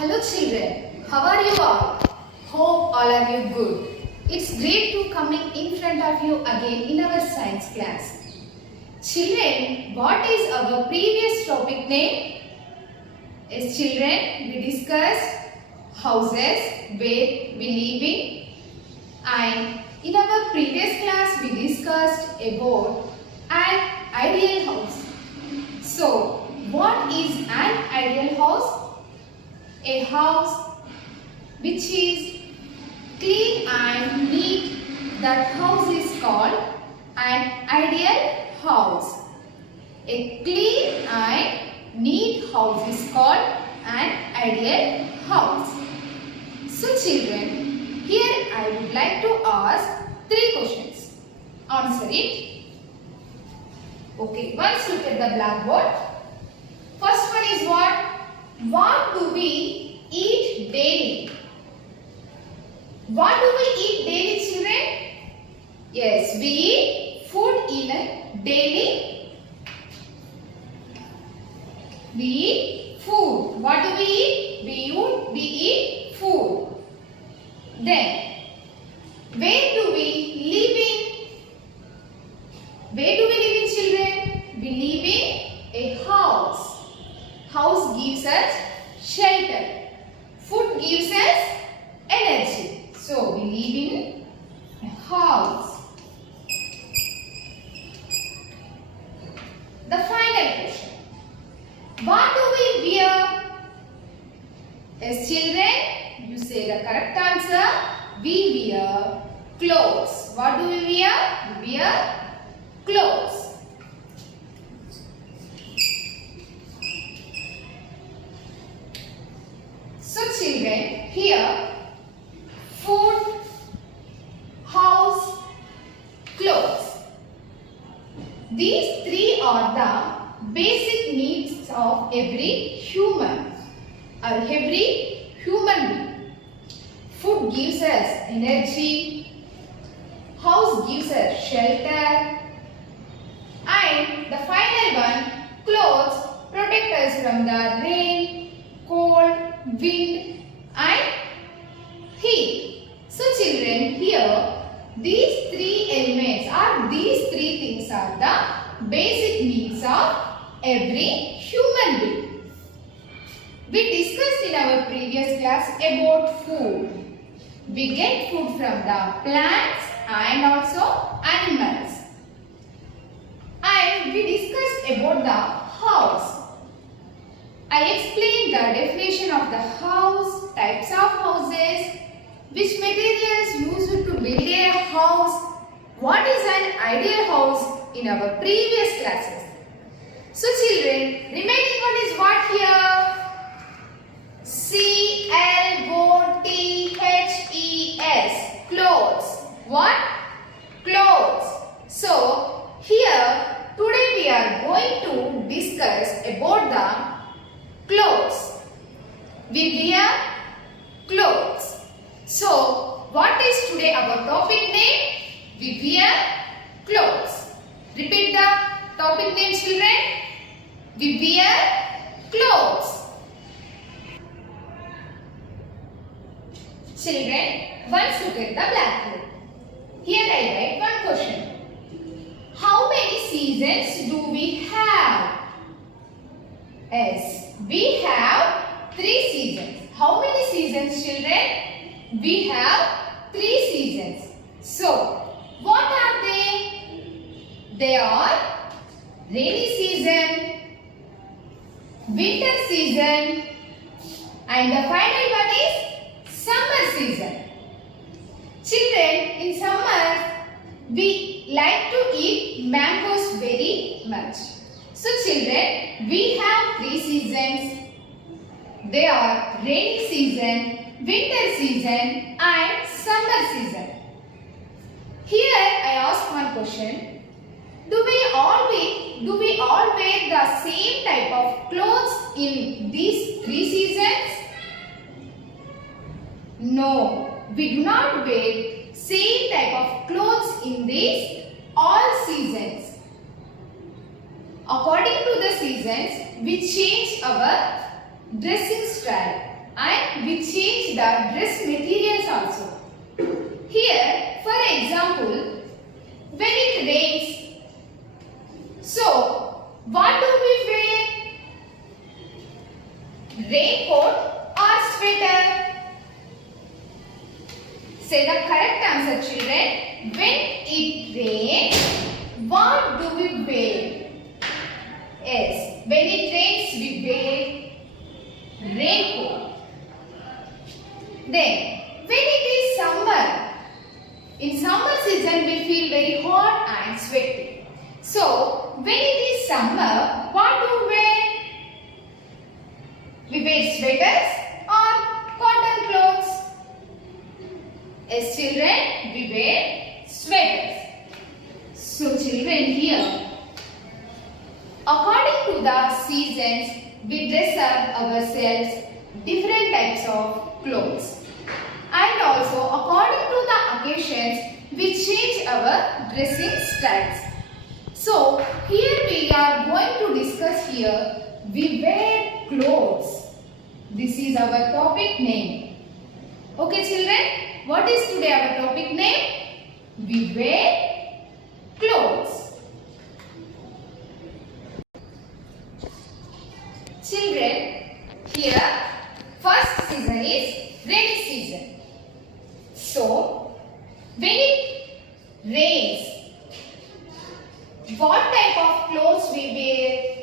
Hello children, how are you all? Hope all are you good. It's great to coming in front of you again in our science class. Children, what is our previous topic name? Yes children, we discussed houses where we live in, and in our previous class we discussed about an ideal house. So, what is an ideal house? A house which is clean and neat. That house is called an ideal house. A clean and neat house is called an ideal house. So children, here I would like to ask 3 questions. Answer it. Okay, once look at the blackboard. First one is what? What do we eat daily? What do we eat daily, children? Yes, we eat food in a daily. We eat food. What do we eat? We eat food. Then, where do we live in? Where do we live in, children? We live in a house. House gives us shelter. Food gives us energy. So, we live in a house. The final question. What do we wear? As children, you say the correct answer. We wear clothes. What do we wear? We wear clothes. So children, here food, house, clothes. These 3 are the basic needs of every human or every human being. Food gives us energy, house gives us shelter, and the final one, clothes protect us from the rain, cold, wind and heat. So children, here these 3 elements or these 3 things are the basic needs of every human being. We discussed in our previous class about food. We get food from the plants and also animals. And we discussed about the house. I explained the definition of the house, types of houses, which materials used to build a house, what is an ideal house in our previous classes. So children, remaining one is what here? C-L-O-T-H-E-S, clothes. What? Clothes. So here today we are going to discuss about the clothes. We wear clothes. So, what is today our topic name? We wear clothes. Repeat the topic name, children. We wear clothes. Children, once look at the blackboard. Here I write one question. How many seasons do we have? Yes, we have 3 seasons. How many seasons, children? We have 3 seasons. So, what are they? They are rainy season, winter season, and the final one is summer season. Children, in summer, we like to eat mangoes very much. So children, we have 3 seasons. They are rainy season, winter season and summer season. Here I ask one question. Do we all wear the same type of clothes in these 3 seasons? No, we do not wear same type of clothes in these all seasons. According to the seasons, we change our dressing style and we change the dress materials also. Here, for example, when it rains, so what do we wear? Raincoat or sweater? Say the correct answer, children. When it rains, what do we wear? Yes, when it rains, we wear raincoat. Then, when it is summer, in summer season we feel very hot and sweaty. So, when it is summer, what do we wear? We wear sweaters or cotton clothes. As children, we wear sweaters. So, children, here, according to the seasons, we dress up ourselves different types of clothes. And also, according to the occasions, we change our dressing styles. So, here we are going to discuss here, we wear clothes. This is our topic name. Okay children, what is today our topic name? We wear clothes. Children, here first season is rainy season. So, when it rains, what type of clothes we wear?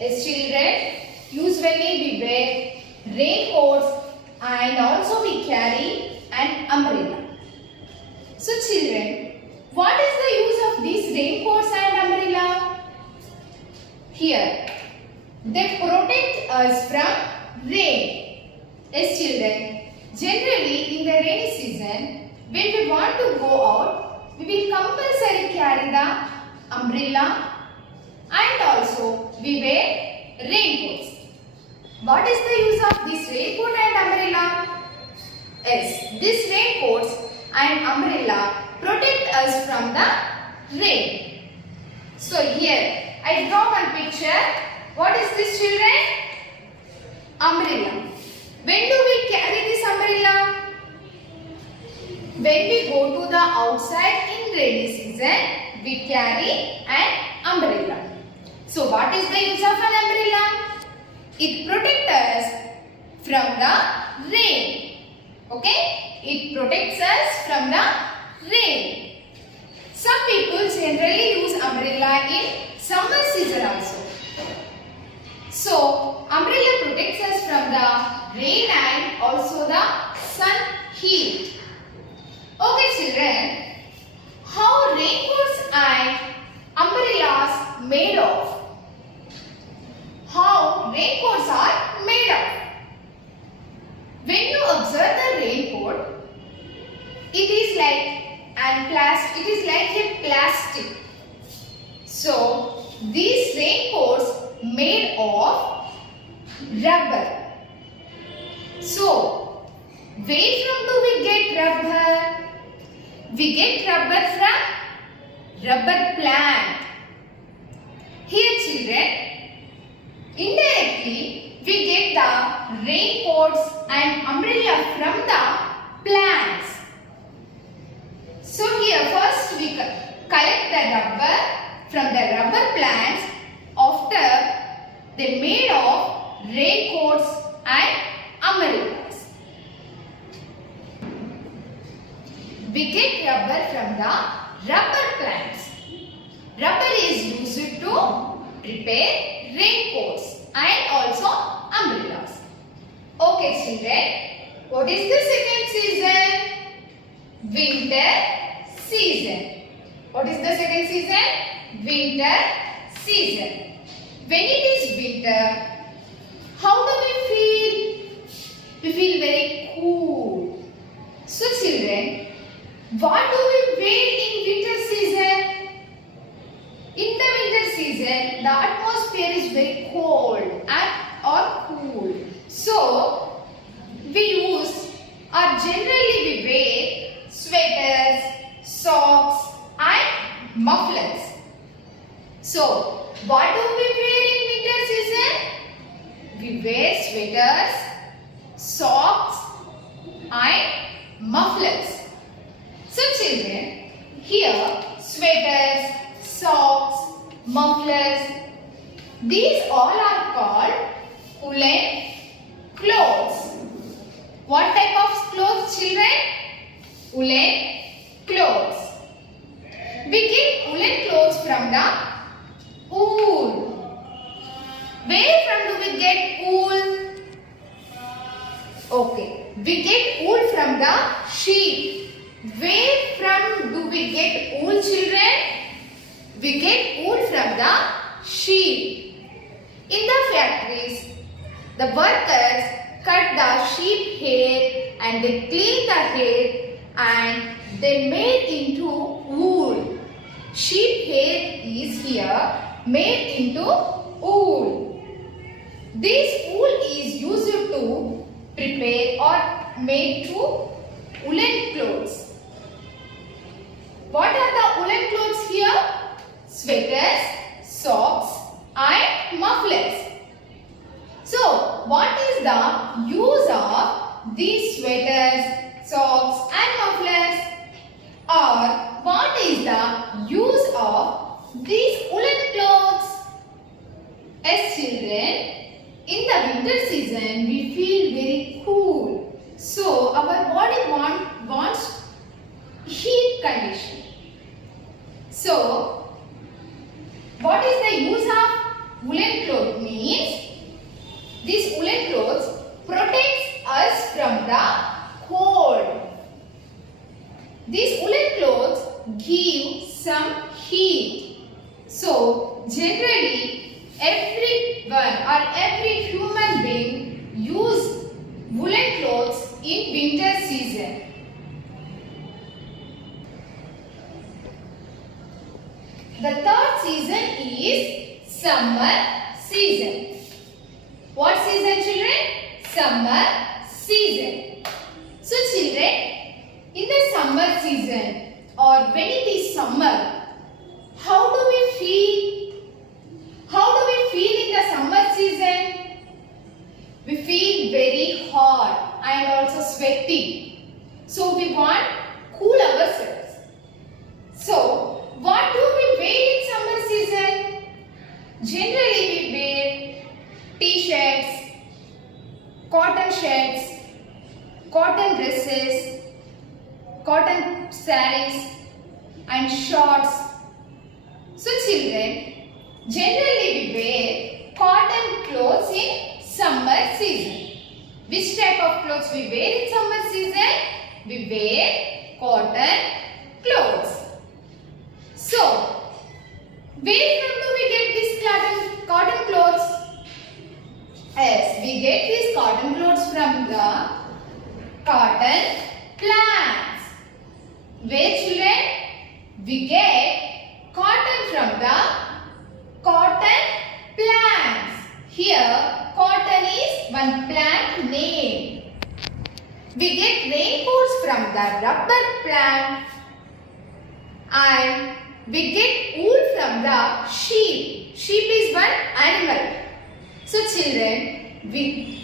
As children, usually we wear raincoats and also we carry an umbrella. So children, what is the use of these raincoats and umbrella? Here, they protect us from rain. As children, generally in the rainy season, when we want to go out, we will compulsory carry the umbrella and also we wear raincoats. What is the use of this raincoat and umbrella? Yes, these raincoats and umbrella protect us from the rain. So here I draw one picture. What is this children? Umbrella. When do we carry this umbrella? When we go to the outside in rainy season, we carry an umbrella. So what is the use of an umbrella? It protects us from the rain. Okay? It protects us from the rain. Some people generally use umbrella in summer season also. So, umbrella protects us from the rain and also the sun heat. Okay children, how raincoats and umbrellas made of? How raincoats are made of? When you observe the raincoat, it is like a plastic. So, these raincoats made of rubber. So, where from do we get rubber? We get rubber from rubber plant. Here children, indirectly we get the raincoats and umbrella from the plants. So here first we collect the rubber from the rubber plants. After they made of raincoats and umbrellas. We get rubber from the rubber plants. Rubber is used to prepare raincoats and also umbrellas. Okay children, what is the second season? Winter season. What is the second season? Winter season. When it is winter, how do we feel? We feel very cool. So children, what do we wear in winter season? In the winter season, the atmosphere is very cold or cool. So, we use or generally we wear sweaters, socks and mufflers. So, what do we wear in winter season? We wear sweaters, socks and mufflers. So children, here sweaters, socks, mufflers, these all are called woolen clothes. What type of clothes, children? Woolen clothes. We get woolen clothes from the wool. Where from do we get wool? Okay, we get wool from the sheep. Where from do we get wool, children? We get wool from the sheep. In the factories, the workers cut the sheep hair and they clean the hair and they made into wool. Sheep hair is here made into wool. This wool is used to prepare or make to woolen clothes. What are the woolen clothes here? Sweaters, socks and mufflers. So, what is the use of these sweaters, socks and mufflers? Or what is the use of these woolen clothes? As children, in the winter season, we feel very cool. So, our body wants heat condition. So, what is the use of woolen cloth means? These woolen clothes protects us from the cold. These woolen clothes give some heat. So, generally, everyone or every human being use woolen clothes in winter season. The third season is summer season. What season, children? Summer season. So children, in the summer season or when it is summer, how do we feel? How do we feel in the summer season? We feel very hot and also sweaty. So we want cool ourselves. So what do we wear in summer season? Generally we wear t-shirts, cotton shirts, cotton dresses, cotton sarees and shorts. So children, generally we wear cotton clothes in summer season. Which type of clothes we wear in summer season? We wear cotton clothes. So, where from do we get these cotton clothes? Yes, we get these cotton clothes from the cotton plants. Where children? We get cotton from the cotton plants. Here, cotton is one plant name. We get raincoats from the rubber plant and we get wool from the sheep. Sheep is one animal. So children,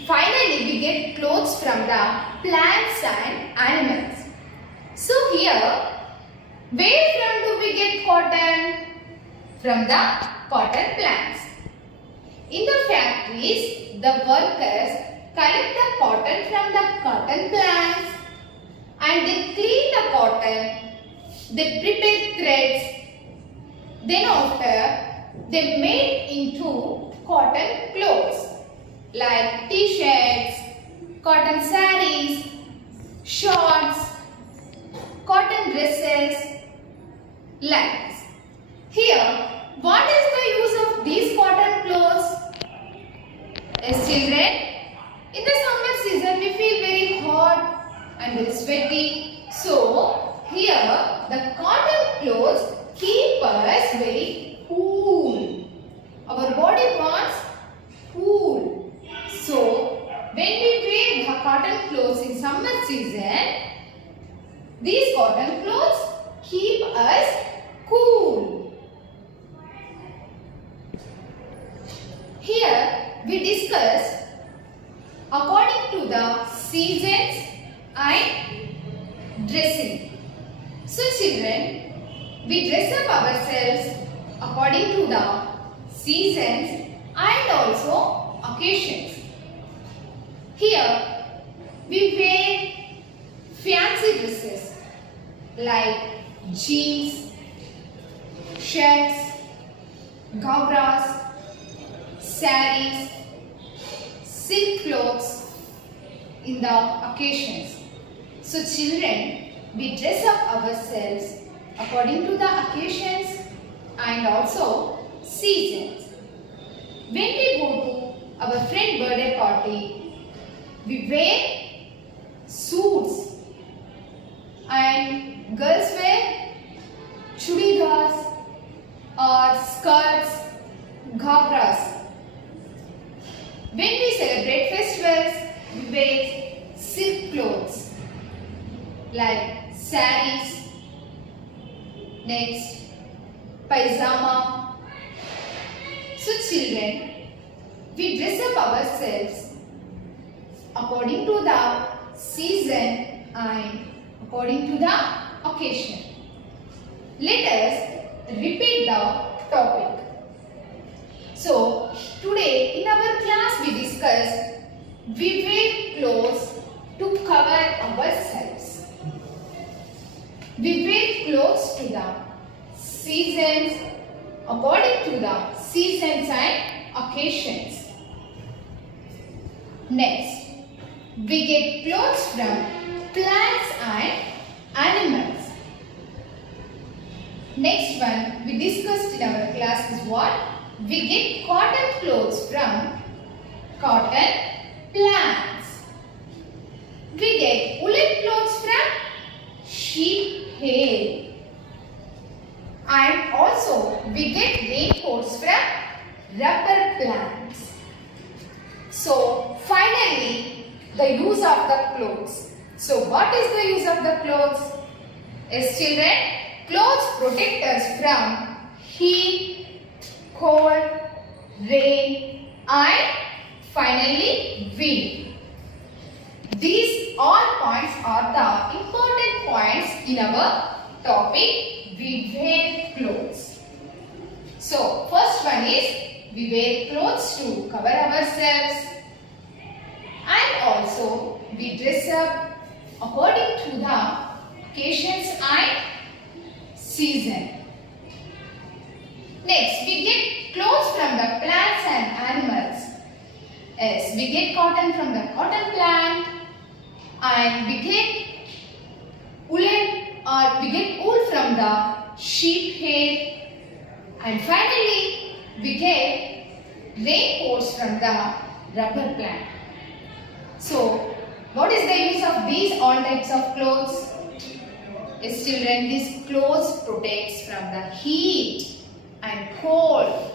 finally we get clothes from the plants and animals. So here, where from do we get cotton? From the cotton plants. In the factories, the workers collect the cotton from the cotton plants and they clean the cotton. They prepare threads. Then after, they made into cotton clothes like t-shirts, cotton sarees, shorts, cotton dresses, like this. Here, what is the use of these cotton clothes? Yes, children, in the summer season we feel very hot and very sweaty. So, here the cotton clothes keep us very cool. Our body wants cool. So, when we wear the cotton clothes in summer season, these cotton clothes keep us cool. Here we discuss according to the seasons and dressing. So children, we dress up ourselves according to the seasons and also occasions. Here we wear fancy dresses like jeans, shirts, gabras, saris, silk clothes in the occasions. So children, we dress up ourselves according to the occasions and also seasons. When we go to our friend birthday party, we wear suits and girls wear chudidars or skirts, ghabras. When we celebrate festivals, we wear silk clothes like saris, next paisama. So children, we dress up ourselves according to the season and according to the occasion. Let us repeat the topic. So today in our class we discussed we wear clothes to cover ourselves. We wear clothes to the seasons, according to the seasons and occasions. Next, we get clothes from plants and animals. Next one we discussed in our class is what? We get cotton clothes from cotton plants. We get woolen clothes from sheep hair. And also we get raincoats from rubber plants. So finally the use of the clothes. So what is the use of the clothes? Yes children, clothes protect us from heat, cold, rain and finally wind. These all points are the important points in our topic. We wear clothes. So first one is we wear clothes to cover ourselves and also we dress up according to the occasions and season. Next we get clothes from the plants and animals. Yes, we get cotton from the cotton plant and we get woolen or we get wool from the sheep hair and finally we get raincoats from the rubber plant. So what is the use of these all types of clothes? Yes children, these clothes protects from the heat and cold,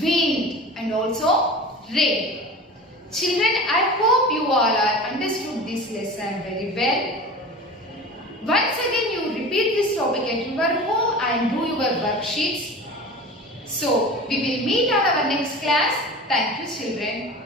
wind and also rain. Children, I hope you all are understood this lesson very well. Once again you repeat this topic at your home and do your worksheets. So we will meet on our next class. Thank you children.